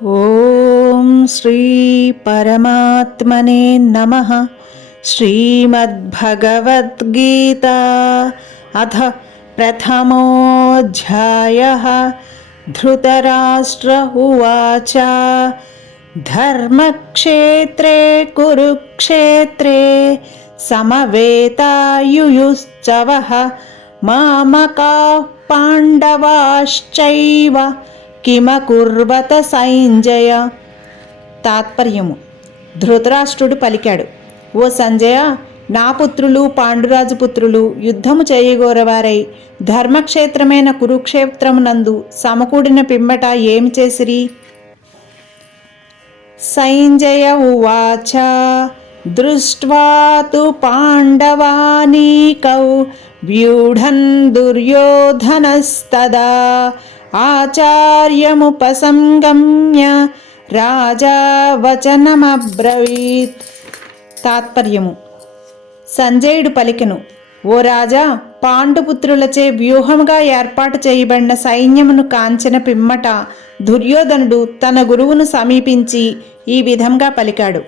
ఓం శ్రీ పరమాత్మనే నమః. శ్రీమద్భగవద్గీత అథ ప్రథమోऽధ్యాయః. ధృతరాష్ట్ర ఉవాచ ధర్మక్షేత్రే కురుక్షేత్రే సమవేతాయుయుశ్చవః మామకాః పాండవాశ్చైవ కిమకుర్వత సంజయ. తాత్పర్యము: ధృతరాష్ట్రుడు పలికాడు, ఓ సంజయ, నా పుత్రులు పాండురాజు పుత్రులు యుద్ధము చేయగోరవారై ధర్మక్షేత్రమైన కురుక్షేత్రమునందు సమకూడిన పిమ్మట ఏమి చేసిరి? సంజయ ఉవాచ దృష్ట్వా తు పాండవానీకౌ వ్యూఢన్ దుర్యోధనస్తదా ఆచార్యముపసంగమ్య రాజా వచనమబ్రవీత్. తాత్పర్యము: సంజయుడు పలికెను, ఓ రాజా, పాండుపుత్రులచే వ్యూహముగా ఏర్పాటు చేయబడిన సైన్యమును కాంచిన పిమ్మట దుర్యోధనుడు తన గురువును సమీపించి ఈ విధంగా పలికాడు.